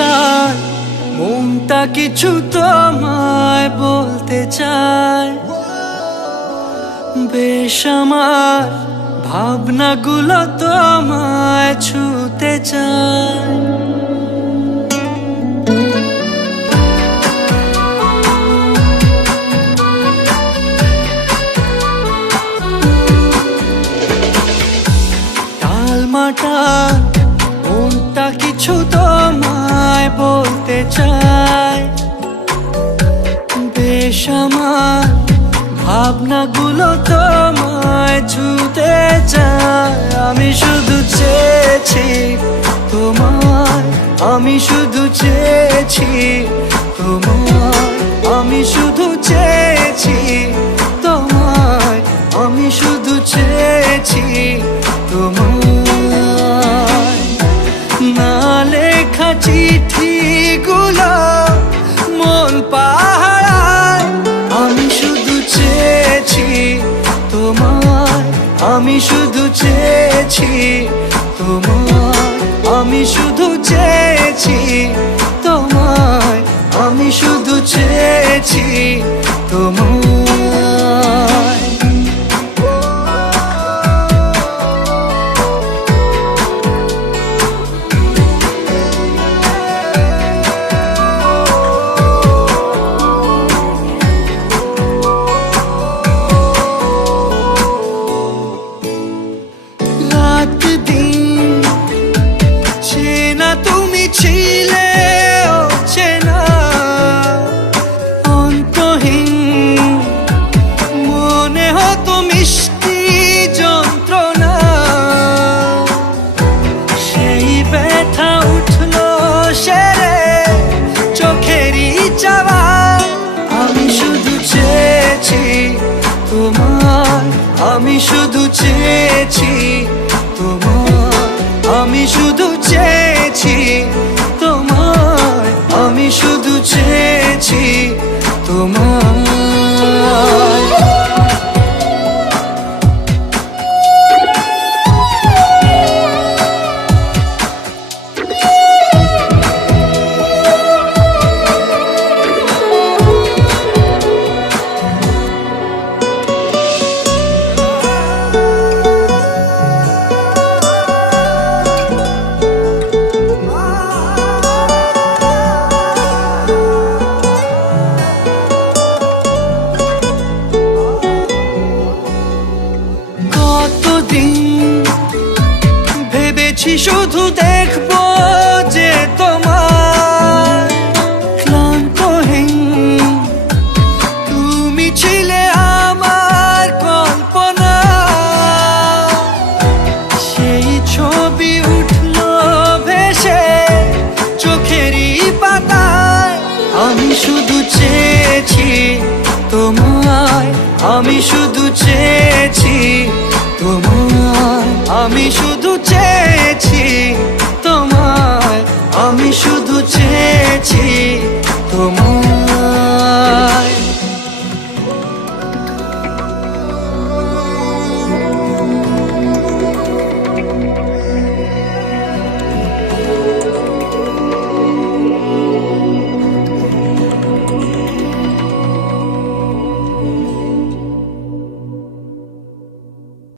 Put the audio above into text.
হঠাৎ মনটা কিছু তোমায় বলতে চায়, বেশ আমার ভাবনাগুলো তোমায় ছুতে চায়। টালমাটা মনটা কিছু তোমায় বলতে চায়, বেশ আমার ভাবনাগুলো তোমায় ছুতে চায়। আমি শুধু চেয়েছি তোমায়, আমি শুধু চেয়েছি তোমায়, আমি শুধু চেয়েছি তোমায়, আমি শুধু চেয়েছি তোমায়। না লেখা চিঠিগুলো মন পাহারায়, আমি শুধু চেয়েছি তোমায়, আমি শুধু চেয়েছি তোমায়, আমি শুধু চেয়েছি তোমায়, আমি শুধু চেয়েছি তোমায়। রাত দিন চেনা তুমি ছিলে অচেনা, অন্তহীন মনে হতো মিষ্টি যন্ত্রণা। সেই ব্যথা উঠলো সেরে চোখেরই চাওয়া। আমি শুধু চেয়েছি তোমায়, আমি শুধু চেয়েছি তোমায়, আমি শুধু চেয়েছি তোমায়, আমি শুধু চেয়েছি তোমায়। ভেবেছি শুধু দেখবো যে তোমার ক্লান্তহীন তুমি ছিলে আমার কল্পনা। সেই ছবি উঠলো ভেসে চোখেরই পাতায়। আমি শুধু চেয়েছি তোমায়, আমি শুধু চেয়েছি তোমায়, আমি শুধু